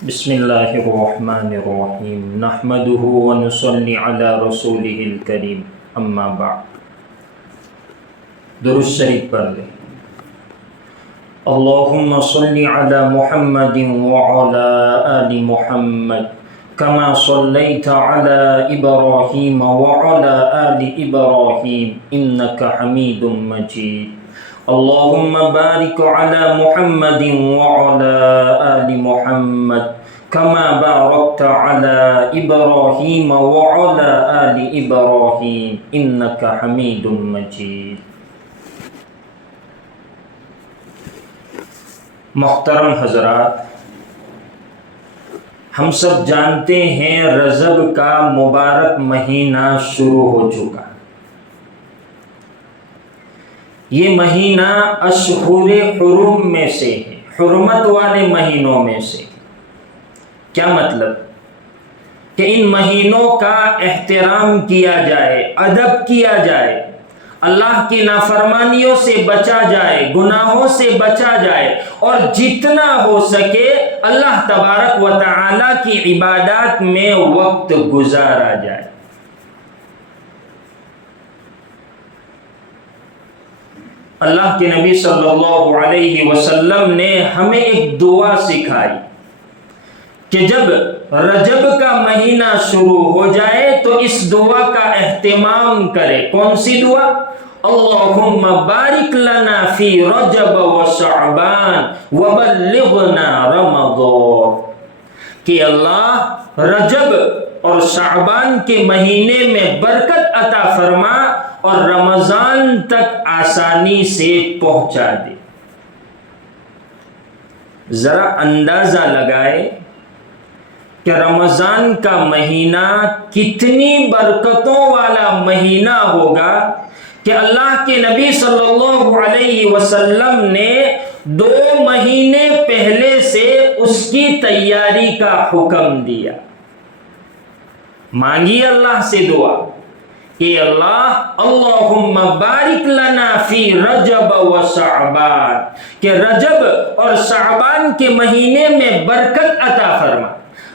بسم اللہ الرحمن الرحیم نحمده ونصلی علی رسولہ الکریم اما بعد۔ درود شریف پڑھ لیں۔ اللہم صلی علی محمد وعلی آل محمد کما صلیت علی ابراہیم وعلی آل ابراہیم انک حمید مجید۔ اللہم بارک علی محمد وعلی آل محمد کما بارکت علی ابراہیم وعلی آل ابراہیم انک حمید مجید۔ محترم حضرات، ہم سب جانتے ہیں رجب کا مبارک مہینہ شروع ہو چکا۔ یہ مہینہ اشہر حرم میں سے ہے، حرمت والے مہینوں میں سے۔ کیا مطلب؟ کہ ان مہینوں کا احترام کیا جائے، ادب کیا جائے، اللہ کی نافرمانیوں سے بچا جائے، گناہوں سے بچا جائے، اور جتنا ہو سکے اللہ تبارک و تعالی کی عبادات میں وقت گزارا جائے۔ اللہ کے نبی صلی اللہ علیہ وسلم نے ہمیں ایک دعا سکھائی کہ جب رجب کا مہینہ شروع ہو جائے تو اس دعا کا اہتمام کرے۔ کون سی دعا؟ اللہم بارک لنا فی رجب و شعبان وبلغنا رمضان، کہ اللہ رجب اور شعبان کے مہینے میں برکت عطا فرما اور رمضان تک آسانی سے پہنچا دے۔ ذرا اندازہ لگائے کہ رمضان کا مہینہ کتنی برکتوں والا مہینہ ہوگا کہ اللہ کے نبی صلی اللہ علیہ وسلم نے 2 مہینے پہلے سے اس کی تیاری کا حکم دیا۔ مانگی اللہ سے دعا کہ اللہ اللہم بارک لنا فی رجب و شعبان، کہ رجب اور شعبان کے مہینے میں برکت عطا فرما،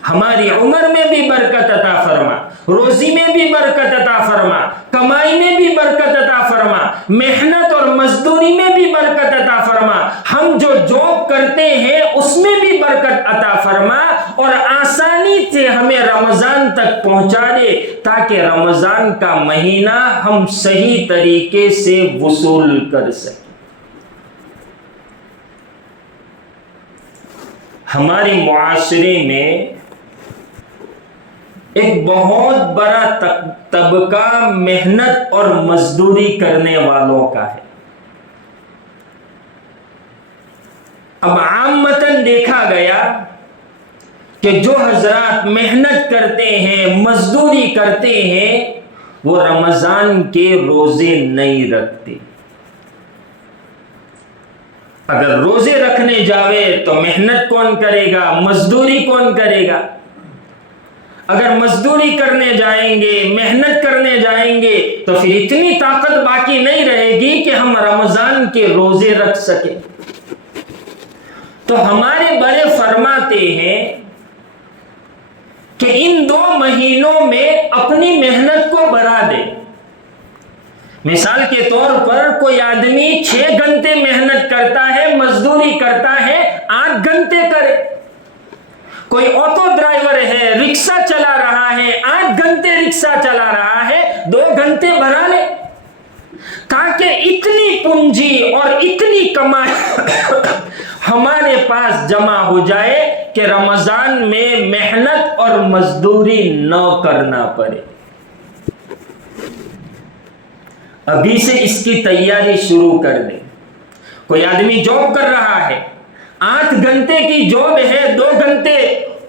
ہماری عمر میں بھی برکت عطا فرما، روزی میں بھی برکت عطا فرما، کمائی میں بھی برکت عطا فرما، محنت اور مزدوری میں بھی برکت عطا فرما، ہم جو جاب کرتے ہیں اس میں بھی برکت عطا فرما، اور آسانی سے ہمیں رمضان تک پہنچا دے تاکہ رمضان کا مہینہ ہم صحیح طریقے سے وصول کر سکیں۔ ہمارے معاشرے میں ایک بہت بڑا طبقہ محنت اور مزدوری کرنے والوں کا ہے۔ اب عامتاً دیکھا گیا کہ جو حضرات محنت کرتے ہیں، مزدوری کرتے ہیں، وہ رمضان کے روزے نہیں رکھتے۔ اگر روزے رکھنے جاوے تو محنت کون کرے گا، مزدوری کون کرے گا؟ اگر مزدوری کرنے جائیں گے، محنت کرنے جائیں گے تو پھر اتنی طاقت باقی نہیں رہے گی کہ ہم رمضان کے روزے رکھ سکیں۔ تو ہمارے بڑے فرماتے ہیں کہ ان 2 مہینوں میں اپنی محنت کو بڑھا دے۔ مثال کے طور پر کوئی آدمی 6 گھنٹے محنت کرتا ہے، مزدوری کرتا ہے، 8 گھنٹے کرے۔ کوئی آٹو ڈرائیور ہے، رکشہ چلا رہا ہے، 8 گھنٹے رکشہ چلا رہا ہے، 2 گھنٹے بڑھا لے، تاکہ اتنی پونجی اور اتنی کمائی ہمارے پاس جمع ہو جائے کہ رمضان میں محنت اور مزدوری نہ کرنا پڑے۔ ابھی سے اس کی تیاری شروع کر دیں۔ کوئی آدمی جاب کر رہا ہے، 8 گھنٹے کی جاب ہے، 2 گھنٹے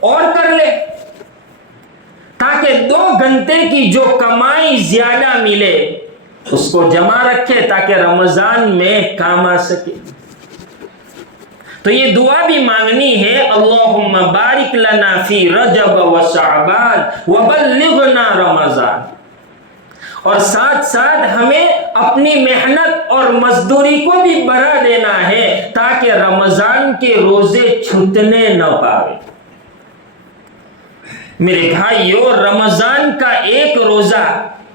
اور کر لے تاکہ 2 گھنٹے کی جو کمائی زیادہ ملے اس کو جمع رکھے تاکہ رمضان میں کام آ سکے۔ تو یہ دعا بھی مانگنی ہے، اللہم بارک لنا فی رجب و شعبان وبلغنا رمضان، اور ساتھ ساتھ ہمیں اپنی محنت اور مزدوری کو بھی بڑھا دینا ہے تاکہ رمضان کے روزے چھوٹنے نہ پائے۔ میرے بھائیو، رمضان کا ایک روزہ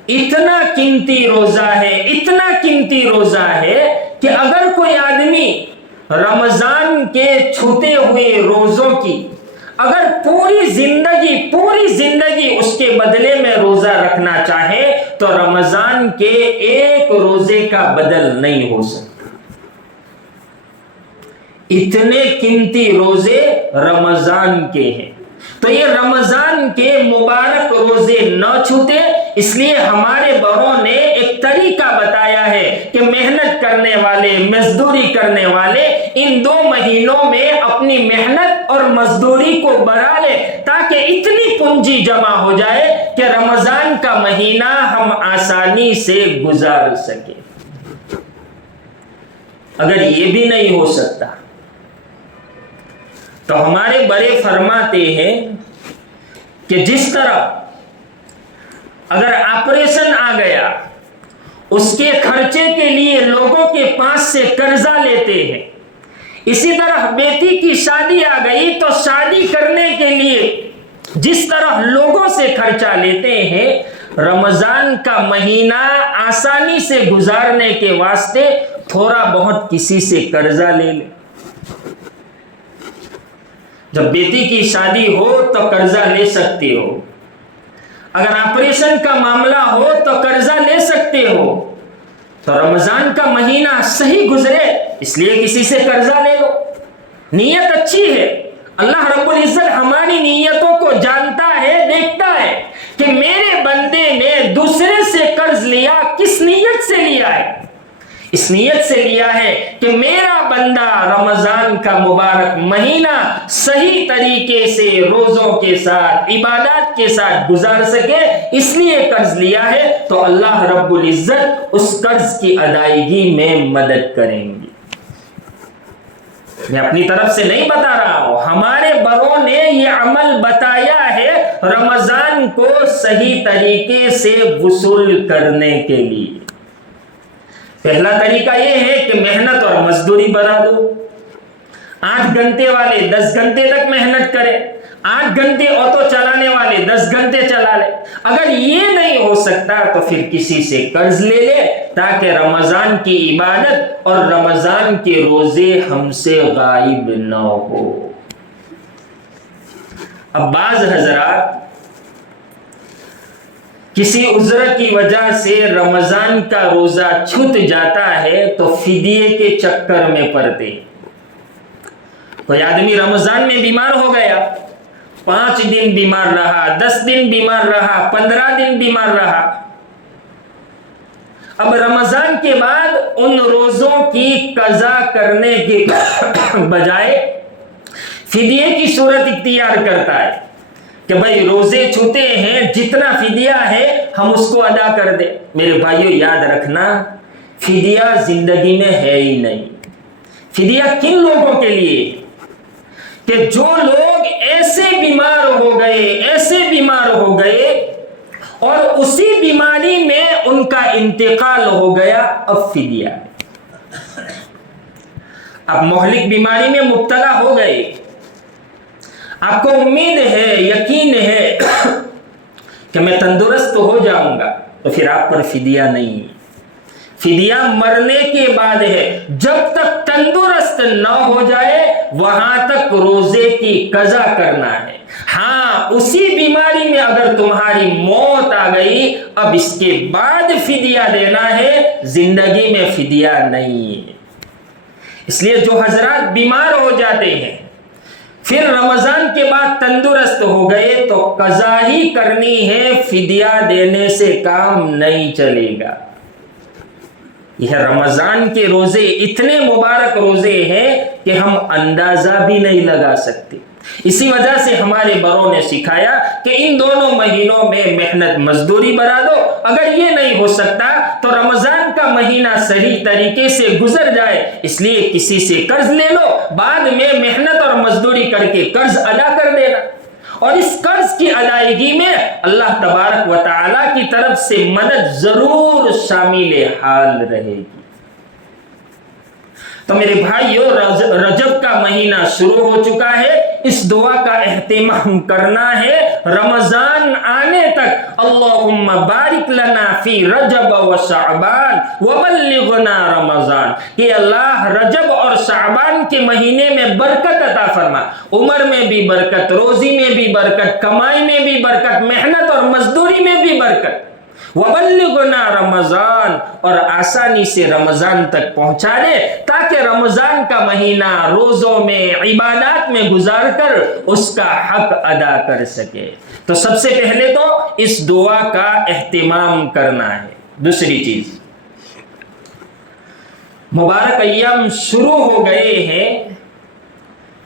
اتنا قیمتی روزہ ہے، اتنا قیمتی روزہ ہے کہ اگر کوئی آدمی رمضان کے چھوٹے ہوئے روزوں کی اگر پوری زندگی اس کے بدلے میں روزہ رکھنا چاہے تو رمضان کے ایک روزے کا بدل نہیں ہو سکتا۔ اتنے قیمتی روزے رمضان کے ہیں، تو یہ رمضان کے مبارک روزے نہ چھوٹے، اس لیے ہمارے بڑوں نے ایک طریقہ بتایا ہے کہ محنت کرنے والے، مزدوری کرنے والے ان 2 مہینوں میں اپنی محنت اور مزدوری کو بڑھا لے تاکہ اتنی پونجی جمع ہو جائے کہ رمضان کا مہینہ ہم آسانی سے گزار سکیں۔ اگر یہ بھی نہیں ہو سکتا تو ہمارے بڑے فرماتے ہیں کہ جس طرح اگر آپریشن آ گیا اس کے خرچے کے لیے لوگوں کے پاس سے قرضہ لیتے ہیں، اسی طرح بیٹی کی شادی آ گئی تو شادی کرنے کے لیے جس طرح لوگوں سے خرچہ لیتے ہیں، رمضان کا مہینہ آسانی سے گزارنے کے واسطے تھوڑا بہت کسی سے قرضہ لے لیں۔ جب بیٹی کی شادی ہو تو قرضہ لے سکتے ہو، اگر آپریشن کا معاملہ ہو تو قرضہ لے سکتے ہو، تو رمضان کا مہینہ صحیح گزرے اس لیے کسی سے قرضہ لے لو۔ نیت اچھی ہے، اللہ رب العزت ہماری نیتوں کو جانتا ہے، دیکھتا ہے کہ میرے بندے نے دوسرے سے قرض لیا، کس نیت سے لیا ہے؟ اس نیت سے لیا ہے کہ میرا بندہ رمضان کا مبارک مہینہ صحیح طریقے سے روزوں کے ساتھ، عبادات کے ساتھ گزار سکے، اس لیے قرض لیا ہے، تو اللہ رب العزت اس قرض کی ادائیگی میں مدد کریں گے۔ میں اپنی طرف سے نہیں بتا رہا ہوں، ہمارے بڑوں نے یہ عمل بتایا ہے رمضان کو صحیح طریقے سے وصول کرنے کے لیے۔ پہلا طریقہ یہ ہے کہ محنت اور مزدوری بڑھا دو، 8 گھنٹے والے 10 گھنٹے تک محنت کرے، 8 گھنٹے آٹو چلانے والے 10 گھنٹے چلا لے۔ اگر یہ نہیں ہو سکتا تو پھر کسی سے قرض لے لے تاکہ رمضان کی عبادت اور رمضان کے روزے ہم سے غائب نہ ہو۔ اب بعض حضرات کسی عذر کی وجہ سے رمضان کا روزہ چھوٹ جاتا ہے تو فدیے کے چکر میں پڑتے۔ کوئی آدمی رمضان میں بیمار ہو گیا، 5 دن بیمار رہا، 10 دن بیمار رہا، 15 دن بیمار رہا، اب رمضان کے بعد ان روزوں کی قضا کرنے کے بجائے فدیے کی صورت اختیار کرتا ہے کہ بھائی روزے چھوٹے ہیں، جتنا فدیہ ہے ہم اس کو ادا کر دیں۔ میرے بھائیو یاد رکھنا، فدیہ زندگی میں ہے ہی نہیں۔ فدیہ کن لوگوں کے لیے؟ کہ جو لوگ ایسے بیمار ہو گئے اور اسی بیماری میں ان کا انتقال ہو گیا، اب فدیہ ہے۔ اب مہلک بیماری میں مبتلا ہو گئے، آپ کو امید ہے، یقین ہے کہ میں تندرست ہو جاؤں گا، تو پھر آپ پر فدیہ نہیں ہے۔ فدیہ مرنے کے بعد ہے۔ جب تک تندرست نہ ہو جائے وہاں تک روزے کی قضا کرنا ہے۔ ہاں، اسی بیماری میں اگر تمہاری موت آ گئی، اب اس کے بعد فدیہ دینا ہے، زندگی میں فدیہ نہیں ہے۔ اس لیے جو حضرات بیمار ہو جاتے ہیں پھر رمضان کے بعد تندرست ہو گئے تو قضا ہی کرنی ہے، فدیہ دینے سے کام نہیں چلے گا۔ یہ رمضان کے روزے اتنے مبارک روزے ہیں کہ ہم اندازہ بھی نہیں لگا سکتے۔ اسی وجہ سے ہمارے بڑوں نے سکھایا کہ ان دونوں مہینوں میں محنت مزدوری بڑھا دو۔ اگر یہ نہیں ہو سکتا تو رمضان کا مہینہ صحیح طریقے سے گزر جائے، اس لیے کسی سے قرض لے لو، بعد میں محنت اور مزدوری کر کے قرض ادا کر دینا، اور اس قرض کی ادائیگی میں اللہ تبارک و تعالیٰ کی طرف سے مدد ضرور شامل حال رہے گی۔ تو میرے بھائیو، رجب کا مہینہ شروع ہو چکا ہے، اس دعا کا اہتمام کرنا ہے رمضان آنے تک اللہم بارک لنا فی رجب و شعبان وبلغنا رمضان، کہ اللہ رجب اور شعبان کے مہینے میں برکت عطا فرما، عمر میں بھی برکت، روزی میں بھی برکت، کمائی میں بھی برکت، محنت اور مزدوری میں بھی برکت، وَبَلِّغْنَا رمضان، اور آسانی سے رمضان تک پہنچا دے تاکہ رمضان کا مہینہ روزوں میں عبادات میں گزار کر اس کا حق ادا کر سکے۔ تو سب سے پہلے تو اس دعا کا اہتمام کرنا ہے۔ دوسری چیز، مبارک ایام شروع ہو گئے ہیں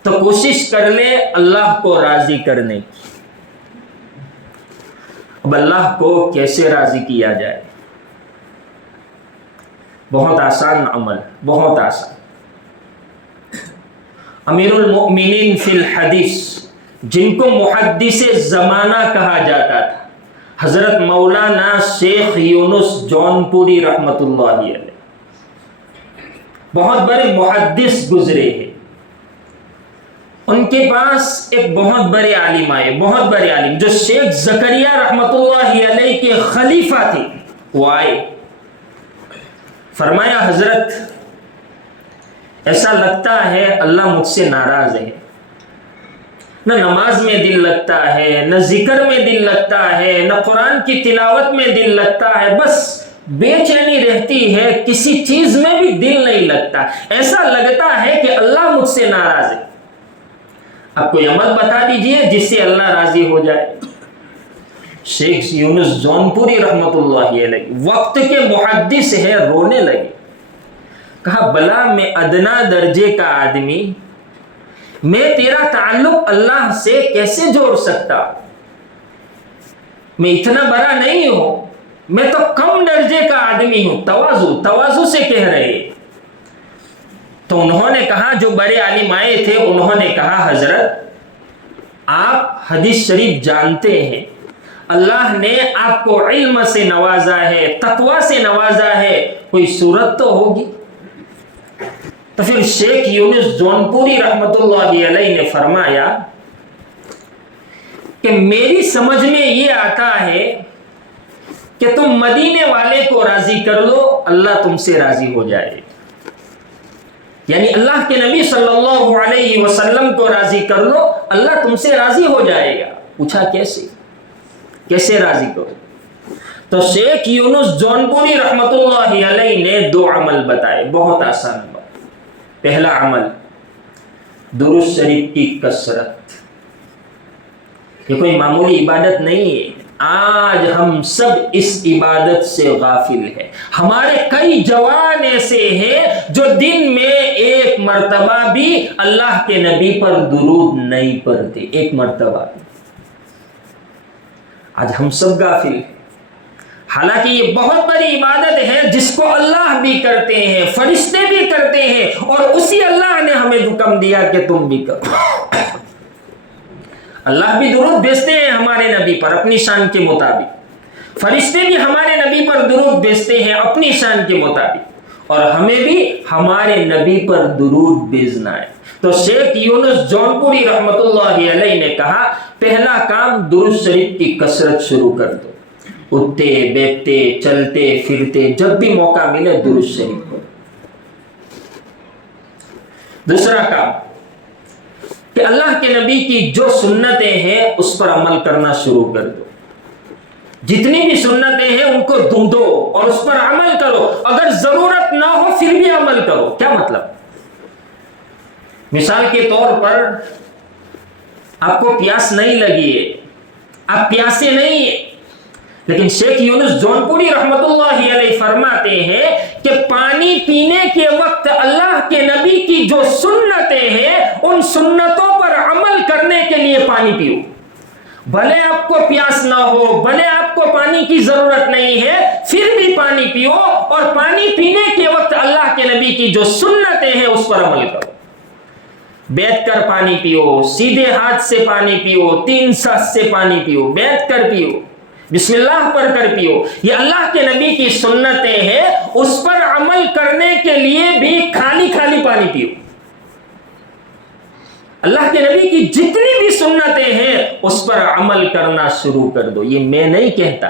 تو کوشش کر لے اللہ کو راضی کرنے کی۔ اب اللہ کو کیسے راضی کیا جائے؟ بہت آسان عمل، بہت آسان۔ امیر المؤمنین فی الحدیث، جن کو محدث زمانہ کہا جاتا تھا، حضرت مولانا شیخ یونس جونپوری رحمت اللہ علیہ، بہت بڑے محدث گزرے ہیں۔ ان کے پاس ایک بہت بڑے عالم آئے، بہت بڑے عالم جو شیخ زکریا رحمت اللہ علیہ کے خلیفہ تھے، وہ آئے، فرمایا حضرت ایسا لگتا ہے اللہ مجھ سے ناراض ہے، نہ نماز میں دل لگتا ہے، نہ ذکر میں دل لگتا ہے، نہ قرآن کی تلاوت میں دل لگتا ہے، بس بے چینی رہتی ہے، کسی چیز میں بھی دل نہیں لگتا، ایسا لگتا ہے کہ اللہ مجھ سے ناراض ہے۔ آپ کوئی عمل بتا دیجئے جس سے اللہ راضی ہو جائے۔ شیخ یونس جونپوری رحمت اللہ علیہ وقت کے محدث ہے، رونے لگے، کہا بلا میں ادنا درجے کا آدمی، میں تیرا تعلق اللہ سے کیسے جوڑ سکتا؟ میں اتنا بڑا نہیں ہوں، میں تو کم درجے کا آدمی ہوں۔ تواضع سے کہہ رہے۔ تو انہوں نے کہا، جو بڑے عالم آئے تھے انہوں نے کہا حضرت آپ حدیث شریف جانتے ہیں، اللہ نے آپ کو علم سے نوازا ہے، تقوی سے نوازا ہے، کوئی صورت تو ہوگی۔ تو پھر شیخ یونس جونپوری رحمت اللہ علیہ نے فرمایا کہ میری سمجھ میں یہ آتا ہے کہ تم مدینے والے کو راضی کر لو، اللہ تم سے راضی ہو جائے، یعنی اللہ کے نبی صلی اللہ علیہ وسلم کو راضی کر لو، اللہ تم سے راضی ہو جائے گا۔ پوچھا کیسے راضی کرو؟ تو شیخ یونس جونپوری رحمت اللہ علیہ نے دو عمل بتائے، بہت آسان عمل۔ پہلا عمل درود شریف کی کثرت۔ یہ کوئی معمولی عبادت نہیں ہے، آج ہم سب اس عبادت سے غافل ہیں۔ ہمارے کئی جوان ایسے ہیں جو دن میں ایک مرتبہ بھی اللہ کے نبی پر درود نہیں پڑھتے، ایک مرتبہ بھی۔ آج ہم سب غافل ہیں، حالانکہ یہ بہت بڑی عبادت ہے جس کو اللہ بھی کرتے ہیں، فرشتے بھی کرتے ہیں، اور اسی اللہ نے ہمیں حکم دیا کہ تم بھی کرو۔ اللہ بھی درود بھیجتے ہیں ہمارے نبی پر اپنی شان کے مطابق، فرشتے بھی ہمارے نبی پر درود بھیجتے ہیں اپنی شان کے مطابق، اور ہمیں بھی ہمارے نبی پر درود بھیجنا ہے۔ تو شیخ یونس جونپوری رحمت اللہ علیہ نے کہا پہلا کام درود شریف کی کثرت شروع کر دو، اٹھتے بیٹھتے چلتے پھرتے جب بھی موقع ملے درود شریف پڑھو۔ دوسرا کام کہ اللہ کے نبی کی جو سنتیں ہیں اس پر عمل کرنا شروع کر دو، جتنی بھی سنتیں ہیں ان کو ڈھونڈو اور اس پر عمل کرو، اگر ضرورت نہ ہو پھر بھی عمل کرو۔ کیا مطلب؟ مثال کے طور پر آپ کو پیاس نہیں لگی ہے، آپ پیاسے نہیں ہیں، لیکن شیخ یونس جونپوری رحمت اللہ علیہ فرماتے ہیں کہ پانی پینے کے وقت اللہ کے نبی کی جو سنتیں ہیں ان سنتوں پر عمل کرنے کے لیے پانی پیو، بھلے آپ کو پیاس نہ ہو، بھلے آپ کو پانی کی ضرورت نہیں ہے، پھر بھی پانی پیو، اور پانی پینے کے وقت اللہ کے نبی کی جو سنتیں ہیں اس پر عمل کرو۔ بیٹھ کر پانی پیو، سیدھے ہاتھ سے پانی پیو، 3 سانس سے پانی پیو، بیٹھ کر پیو، بسم اللہ پڑھ کر پیو، یہ اللہ کے نبی کی سنتیں ہیں، اس پر عمل کرنے کے لیے بھی خالی پانی پیو۔ اللہ کے نبی کی جتنی بھی سنتیں ہیں اس پر عمل کرنا شروع کر دو. یہ میں نہیں کہتا،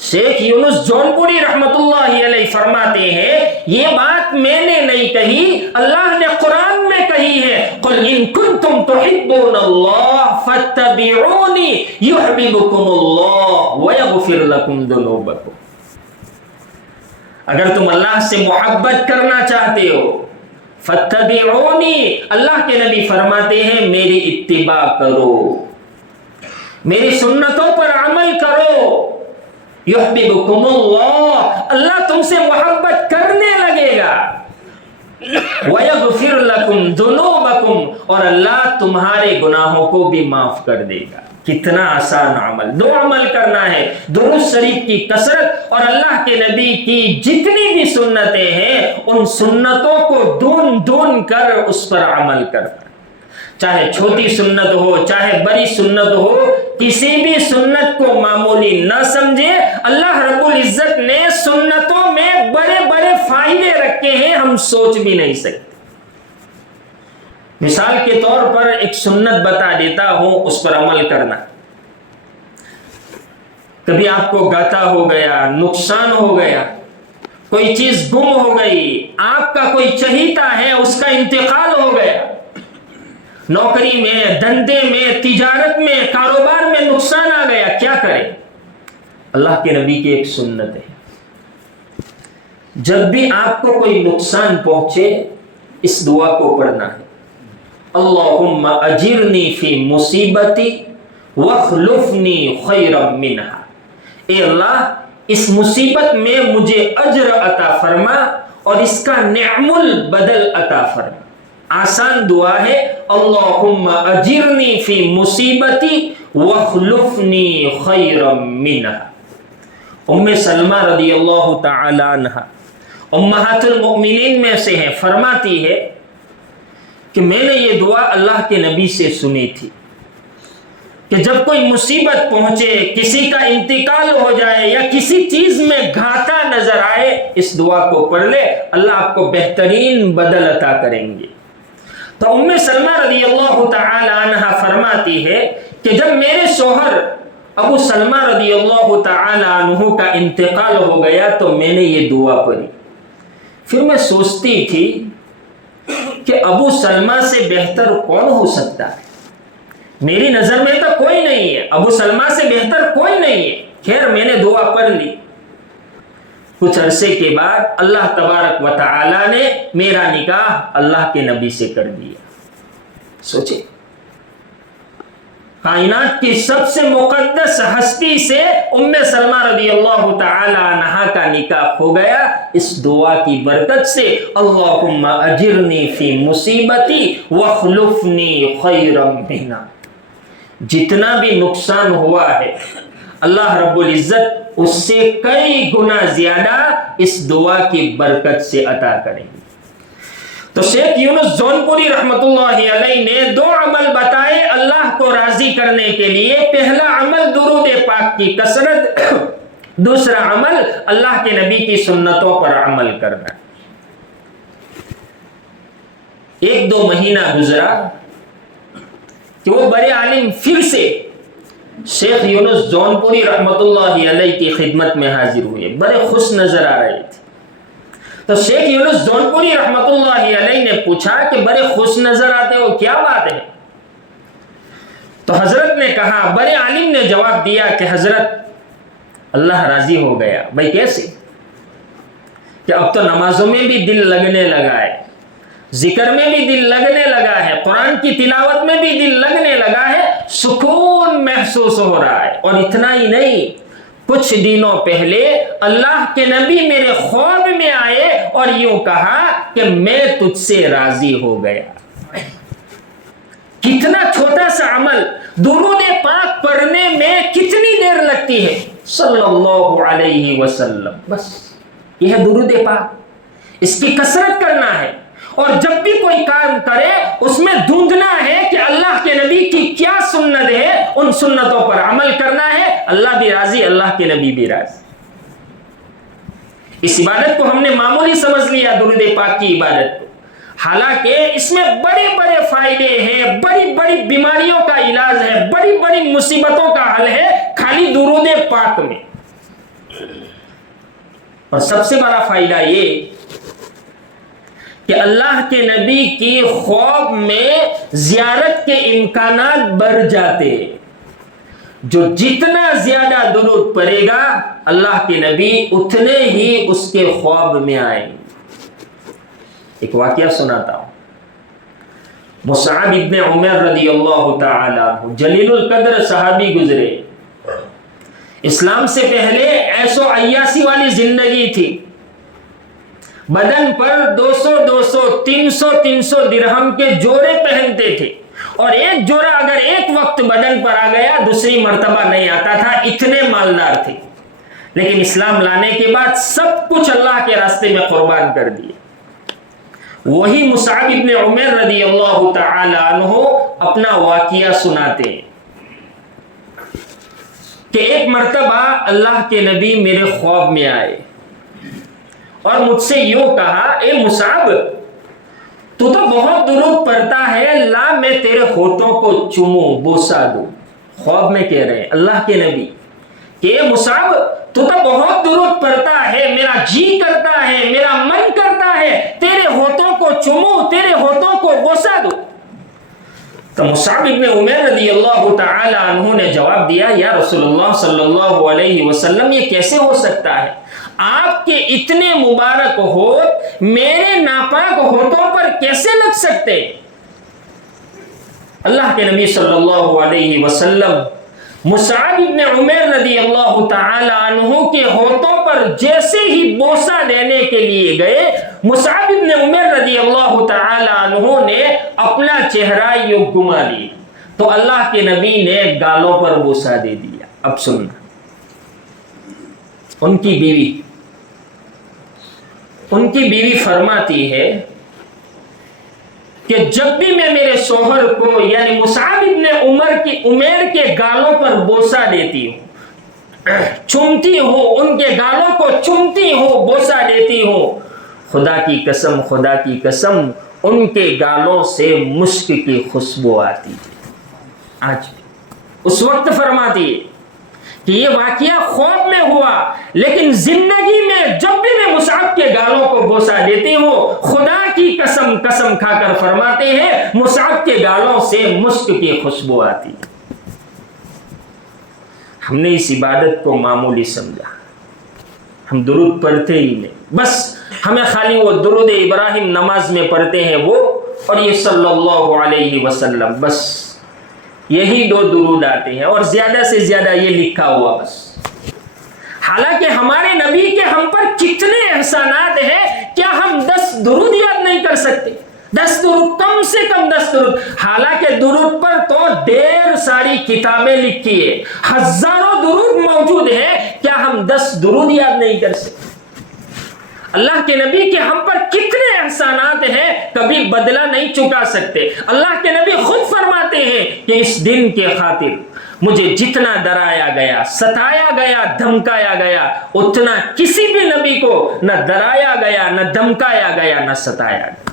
شیخ یونس جونپوری رحمت اللہ علیہ فرماتے ہیں یہ بات میں نے نہیں کہی، اللہ نے قرآن میں کہی ہے، قل ان کنتم تحبون اللہ فاتبعونی یحببکم اللہ ویغفر لکم ذنوبکم. اگر تم اللہ سے محبت کرنا چاہتے ہو، فاتبعونی، اللہ کے نبی فرماتے ہیں میری اتباع کرو، میری سنتوں پر عمل کرو، یحببکم اللہ، اللہ تم سے محبت کرنے لگے گا، ویغفر لکم ذنوبکم، اور اللہ تمہارے گناہوں کو بھی معاف کر دے گا. کتنا آسان عمل، دو عمل کرنا ہے، درود شریف کی کثرت اور اللہ کے نبی کی جتنی بھی سنتیں ہیں ان سنتوں کو دون کر اس پر عمل کرنا، چاہے چھوٹی سنت ہو چاہے بڑی سنت ہو، کسی بھی سنت کو معمولی نہ سمجھے. اللہ رب العزت نے سنتوں میں بڑے بڑے فائدے رکھے ہیں، ہم سوچ بھی نہیں سکتے. مثال کے طور پر ایک سنت بتا دیتا ہوں، اس پر عمل کرنا. کبھی آپ کو گاتا ہو گیا، نقصان ہو گیا، کوئی چیز گم ہو گئی، آپ کا کوئی چہیتا ہے اس کا انتقال ہو گیا، نوکری میں، دھندے میں، تجارت میں، کاروبار میں نقصان آ گیا، کیا کریں؟ اللہ کے نبی کی ایک سنت ہے، جب بھی آپ کو کوئی نقصان پہنچے اس دعا کو پڑھنا ہے، اللہم اجرنی فی مصیبتی واخلفنی خیرا منہا. اے اللہ اس مصیبت میں مجھے اجر عطا فرما اور اس کا نعم البدل عطا فرما. آسان دعا ہے، اللہم اجرنی فی مصیبتی واخلفنی خیرا منہا. ام سلمہ رضی اللہ تعالی عنہ امہات المؤمنین میں سے ہے، فرماتی ہے کہ میں نے یہ دعا اللہ کے نبی سے سنی تھی کہ جب کوئی مصیبت پہنچے، کسی کا انتقال ہو جائے یا کسی چیز میں گھاٹا نظر آئے، اس دعا کو پڑھ لے، اللہ آپ کو بہترین بدل عطا کریں گے. تو ام سلمہ رضی اللہ تعالی عنہ فرماتی ہے کہ جب میرے شوہر ابو سلمہ رضی اللہ تعالی عنہ کا انتقال ہو گیا تو میں نے یہ دعا پڑھی. پھر میں سوچتی تھی کہ ابو سلمہ سے بہتر کون ہو سکتا ہے؟ میری نظر میں تو کوئی نہیں ہے، ابو سلمہ سے بہتر کوئی نہیں ہے. خیر میں نے دعا پڑھ لی. کچھ عرصے کے بعد اللہ تبارک و تعالی نے میرا نکاح اللہ کے نبی سے کر دیا. سوچے، کائنات کی سب سے مقدس ہستی سے ام سلمہ رضی اللہ تعالی عنہا کا نکاح ہو گیا اس دعا کی برکت سے، اللہم اجرنی فی مصیبتی واخلفنی خیرا منہا. جتنا بھی نقصان ہوا ہے اللہ رب العزت اس سے کئی گنا زیادہ اس دعا کی برکت سے عطا کریں گے. تو شیخ یونس جونپوری رحمت اللہ علیہ نے دو عمل بتائے اللہ کو راضی کرنے کے لیے. پہلا عمل درود پاک کی کثرت، دوسرا عمل اللہ کے نبی کی سنتوں پر عمل کرنا. ایک دو مہینہ گزرا کہ وہ بڑے عالم پھر سے شیخ یونس جونپوری رحمت اللہ علیہ کی خدمت میں حاضر ہوئے. بڑے خوش نظر آ رہے تھے. تو شیخ یونس جونپوری رحمت اللہ علیہ نے پوچھا کہ بڑے خوش نظر آتے ہو، کیا بات ہے؟ تو حضرت نے کہا، بڑے عالم نے جواب دیا کہ حضرت اللہ راضی ہو گیا. بھائی کیسے؟ کہ اب تو نمازوں میں بھی دل لگنے لگا ہے، ذکر میں بھی دل لگنے لگا ہے، قرآن کی تلاوت میں بھی دل لگنے لگا ہے، سکون محسوس ہو رہا ہے. اور اتنا ہی نہیں، کچھ دنوں پہلے اللہ کے نبی میرے خواب میں آئے اور یوں کہا کہ میں تجھ سے راضی ہو گیا. کتنا چھوٹا سا عمل، درود پاک پڑھنے میں کتنی دیر لگتی ہے؟ صلی اللہ علیہ وسلم. بس یہ ہے درود پاک، اس کی کثرت کرنا ہے. اور جب بھی کوئی کام کرے اس میں ڈھونڈنا ہے کہ اللہ کے نبی کی کیا سنت ہے، ان سنتوں پر عمل کرنا ہے. اللہ بھی راضی، اللہ کے نبی بھی راضی. اس عبادت کو ہم نے معمولی سمجھ لیا، درود پاک کی عبادت کو. حالانکہ اس میں بڑے بڑے فائدے ہیں، بڑی بڑی بیماریوں کا علاج ہے، بڑی بڑی مصیبتوں کا حل ہے خالی درود پاک میں۔ اور سب سے بڑا فائدہ یہ کہ اللہ کے نبی کی خواب میں زیارت کے امکانات بڑھ جاتے ہیں۔ جو جتنا زیادہ درود پڑھے گا اللہ کے نبی اتنے ہی اس کے خواب میں آئیں گے۔ ایک واقعہ سناتا ہوں۔ مصعب ابن عمر رضی اللہ تعالی عنہ جلیل القدر صحابی گزرے۔ اسلام سے پہلے عیش و عیاشی والی زندگی تھی، بدن پر 200 300 درہم کے جوڑے پہنتے تھے، اور ایک جوڑا اگر ایک وقت بدن پر آ گیا دوسری مرتبہ نہیں آتا تھا، اتنے مالدار تھے۔ لیکن اسلام لانے کے بعد سب کچھ اللہ کے راستے میں قربان کر دیے۔ وہی مصعب ابن عمر رضی اللہ تعالی عنہ اپنا واقعہ سناتے ہیں کہ ایک مرتبہ اللہ کے نبی میرے خواب میں آئے اور مجھ سے یوں کہا، اے مصعب تو بہت درود پڑھتا ہے، لا میں تیرے ہونٹوں کو چوموں، بوسا دوں۔ خواب میں کہہ رہے ہیں اللہ کے نبی کہ اے مصعب تو بہت درود پڑھتا ہے، میرا جی کرتا ہے، میرا من کرتا ہے تیرے ہونٹوں کو چوموں، تیرے ہونٹوں کو بوسا دوں۔ تو مصعب ابن عمر رضی اللہ تعالی عنہ نے جواب دیا، یا رسول اللہ صلی اللہ علیہ وسلم یہ کیسے ہو سکتا ہے؟ آپ کے اتنے مبارک ہونٹ میرے ناپاک ہونٹوں پر کیسے لگ سکتے؟ اللہ کے نبی صلی اللہ علیہ وسلم مصعب ابن عمر رضی اللہ تعالی عنہ کے ہونٹوں پر جیسے ہی بوسہ دینے کے لیے گئے، مصعب ابن عمر رضی اللہ تعالی عنہ نے اپنا چہرہ یوں گھما لیا تو اللہ کے نبی نے گالوں پر بوسہ دے دیا۔ اب سننا، ان کی بیوی فرماتی ہے کہ جب بھی میں میرے شوہر کو یعنی مصعب ابن عمر کے گالوں پر بوسہ دیتی ہوں، چومتی ہوں، ان کے گالوں کو چومتی ہوں، بوسہ دیتی ہوں، خدا کی قسم ان کے گالوں سے مشک کی خوشبو آتی ہے۔ آج اس وقت فرماتی ہے کہ یہ واقعہ خواب میں ہوا، لیکن زندگی میں جب بھی میں مصعب کے گالوں کو بوسہ دیتی ہوں، خدا کی قسم کھا کر فرماتے ہیں مصعب کے گالوں سے مشک کی خوشبو آتی ہے۔ ہم نے اس عبادت کو معمولی سمجھا، ہم درود پڑھتے ہی نہیں، بس ہمیں خالی وہ درود ابراہیم نماز میں پڑھتے ہیں وہ، اور یہ صلی اللہ علیہ وسلم، بس یہی 2 درود آتے ہیں، اور زیادہ سے زیادہ یہ لکھا ہوا بس۔ حالانکہ ہمارے نبی کے ہم پر کتنے احسانات ہیں، کیا ہم 10 درود یاد نہیں کر سکتے؟ 10 درود، کم سے کم 10 درود۔ حالانکہ درود پر تو ڈھیر ساری کتابیں لکھی ہے، ہزاروں درود موجود ہیں، کیا ہم 10 درود یاد نہیں کر سکتے؟ اللہ کے نبی کے ہم پر کتنے احسانات ہیں، کبھی بدلہ نہیں چکا سکتے۔ اللہ کے نبی خود فرماتے ہیں کہ اس دن کے خاطر مجھے جتنا ڈرایا گیا، ستایا گیا، دھمکایا گیا، اتنا کسی بھی نبی کو نہ ڈرایا گیا، نہ دھمکایا گیا، نہ ستایا گیا۔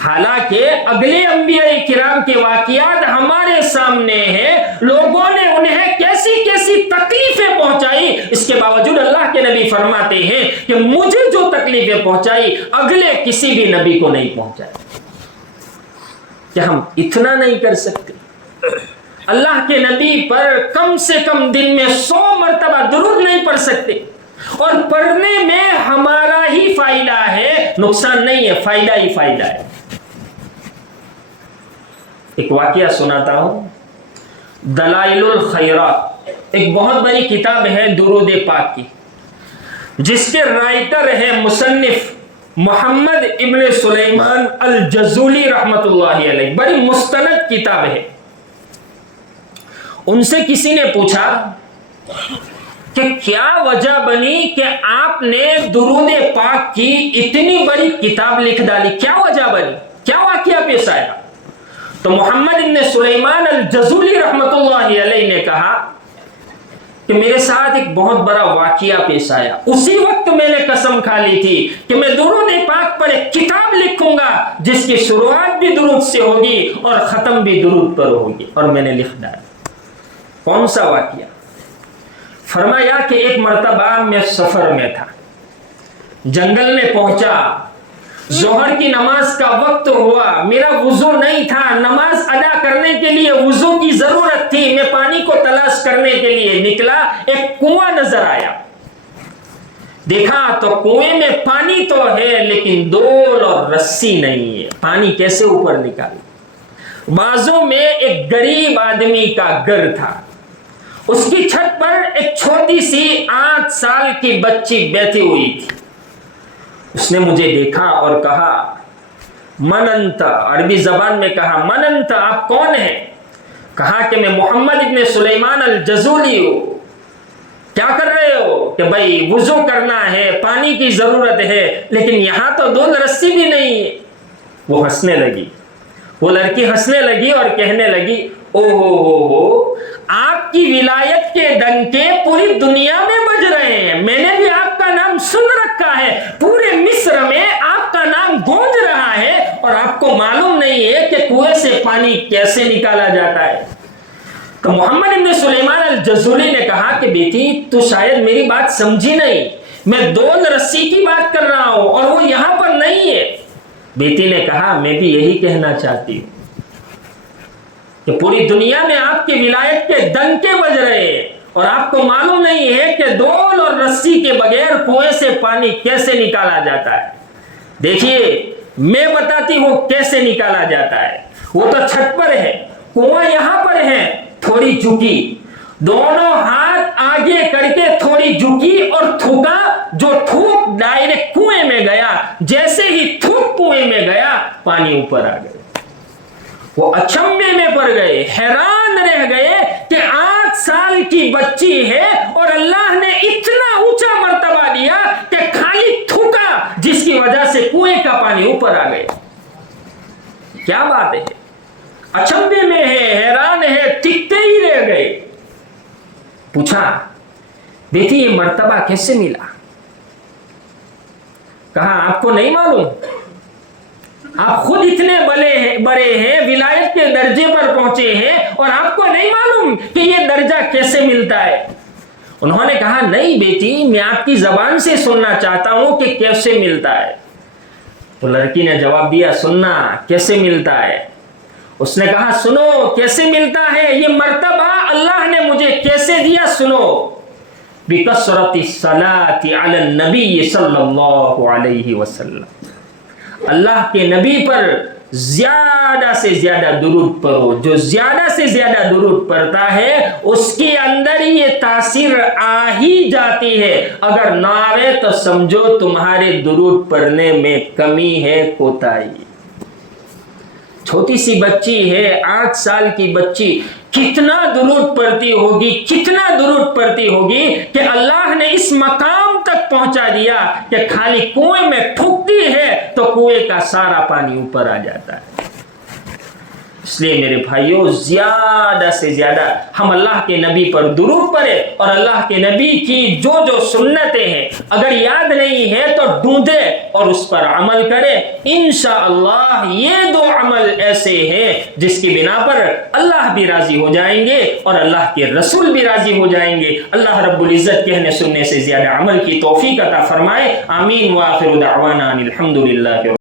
حالانکہ اگلے انبیاء کرام کے واقعات ہمارے سامنے ہیں، لوگوں نے انہیں کیسی کیسی تکلیفیں پہنچائی، اس کے باوجود اللہ کے نبی فرماتے ہیں کہ مجھے جو تکلیفیں پہنچائی اگلے کسی بھی نبی کو نہیں پہنچائی۔ کیا ہم اتنا نہیں کر سکتے؟ اللہ کے نبی پر کم سے کم دن میں 100 مرتبہ درود نہیں پڑھ سکتے؟ اور پڑھنے میں ہمارا ہی فائدہ ہے، نقصان نہیں ہے، فائدہ ہی فائدہ ہے۔ ایک واقعہ سناتا ہوں، دلائل الخیرات ایک بہت بڑی کتاب ہے درود پاک کی، جس کے رائٹر ہیں مصنف محمد ابن سلیمان الجزولی رحمت اللہ علیہ، بڑی مستند کتاب ہے۔ ان سے کسی نے پوچھا کہ کیا وجہ بنی کہ آپ نے درود پاک کی اتنی بڑی کتاب لکھ ڈالی، کیا وجہ بنی، کیا واقعہ پیش آیا؟ تو محمد ابن سلیمان الجزولی رحمت اللہ علیہ نے کہا کہ میرے ساتھ ایک بہت بڑا واقعہ پیش آیا. اسی وقت میں نے قسم کھا لی تھی کہ میں درود پاک پر ایک کتاب لکھوں گا جس کی شروعات بھی درود سے ہوگی اور ختم بھی درود پر ہوگی, اور میں نے لکھ ڈالا. کون سا واقعہ؟ فرمایا کہ ایک مرتبہ میں سفر میں تھا, جنگل میں پہنچا, ظہر کی نماز کا وقت ہوا, میرا وضو نہیں تھا, نماز ادا کرنے کے لیے وضو کی ضرورت تھی. میں پانی کو تلاش کرنے کے لیے نکلا, ایک کنواں نظر آیا. دیکھا تو کنویں میں پانی تو ہے لیکن ڈول اور رسی نہیں ہے. پانی کیسے اوپر نکالے؟ بازو میں ایک غریب آدمی کا گھر تھا, اس کی چھت پر ایک چھوٹی سی 8 سال کی بچی بیٹھی ہوئی تھی. اس نے مجھے دیکھا اور کہا من انت, عربی زبان میں کہا من انت, آپ کون ہیں؟ کہا کہ میں محمد ابن سلیمان الجزولی ہوں. کیا کر رہے ہو؟ کہ بھائی وضو کرنا ہے, پانی کی ضرورت ہے, لیکن یہاں تو ڈول رسی بھی نہیں ہے. وہ ہنسنے لگی, وہ لڑکی ہنسنے لگی اور کہنے لگی او ہو, آپ کی ولایت کے ڈنکے پوری دنیا میں بج رہے ہیں. میں نے بھی آپ کا نام سن رکھا ہے, پورے مصر میں آپ کا نام گونج رہا ہے, اور آپ کو معلوم نہیں ہے کہ کنویں سے پانی کیسے نکالا جاتا ہے. تو محمد ابن سلیمان الجزولی نے کہا کہ بیٹی تو شاید میری بات سمجھی نہیں, میں ڈول رسی کی بات کر رہا ہوں اور وہ یہاں پر نہیں ہے. بیٹی نے کہا میں بھی یہی کہنا چاہتی ہوں کہ پوری دنیا میں آپ کی ولایت کے ڈنکے بج رہے ہیں اور آپ کو معلوم نہیں ہے کہ ڈول اور رسی کے بغیر کنویں سے پانی کیسے نکالا جاتا ہے. دیکھیے میں بتاتی ہوں کیسے نکالا جاتا ہے. وہ تو چھت پر ہے, کنواں یہاں پر ہے, تھوڑی جھکی, دونوں ہاتھ آگے کر کے تھوڑی جھکی اور تھوکا, جو تھوک ڈائریکٹ کنویں میں گیا. جیسے ہی تھوک کنویں میں گیا پانی اوپر آ گیا. وہ اچنبے میں پڑ گئے, حیران رہ گئے کہ 8 سال کی بچی ہے اور اللہ نے اتنا اونچا مرتبہ دیا کہ خالی تھوکا جس کی وجہ سے کنویں کا پانی اوپر آ گیا. کیا بات ہے؟ اچنبے میں ہے, حیران ہے, ٹکتے ہی رہ گئے. پوچھا بیٹی یہ مرتبہ کیسے ملا؟ کہا آپ کو نہیں معلوم, آپ خود اتنے بڑے ہیں, ولایت کے درجے پر پہنچے ہیں, اور آپ کو نہیں معلوم کہ یہ درجہ کیسے ملتا ہے. انہوں نے کہا نہیں بیٹی, میں آپ کی زبان سے سننا چاہتا ہوں کہ کیسے ملتا ہے. تو لڑکی نے جواب دیا سننا کیسے ملتا ہے. اس نے کہا سنو کیسے ملتا ہے, یہ مرتبہ اللہ نے مجھے کیسے دیا سنو. بکثرت الصلاۃ علی النبی صلی اللہ علیہ وسلم, اللہ کے نبی پر زیادہ سے زیادہ درود پڑھو. جو زیادہ سے زیادہ درود پڑھتا ہے اس کے اندر یہ تاثیر آ ہی جاتی ہے. اگر نہ آئے تو سمجھو تمہارے درود پڑھنے میں کمی ہے, کوتاہی. چھوٹی سی بچی ہے, 8 سال کی بچی, کتنا درود پڑھتی ہوگی, کتنا درود پڑھتی ہوگی کہ اللہ نے اس مقام تک پہنچا دیا کہ خالی کنویں میں ٹھکتی ہے تو کنویں کا سارا پانی اوپر آ جاتا ہے. اس لیے میرے بھائیوں زیادہ سے زیادہ ہم اللہ کے نبی پر درود پڑھیں, اور اللہ کے نبی کی جو جو سنتیں ہیں اگر یاد نہیں ہے تو ڈھونڈیں اور اس پر عمل کریں. انشاءاللہ یہ 2 عمل ایسے ہیں جس کی بنا پر اللہ بھی راضی ہو جائیں گے اور اللہ کے رسول بھی راضی ہو جائیں گے. اللہ رب العزت کہنے سننے سے زیادہ عمل کی توفیق عطا فرمائے. آمین. وآخر دعوانا الحمدللہ.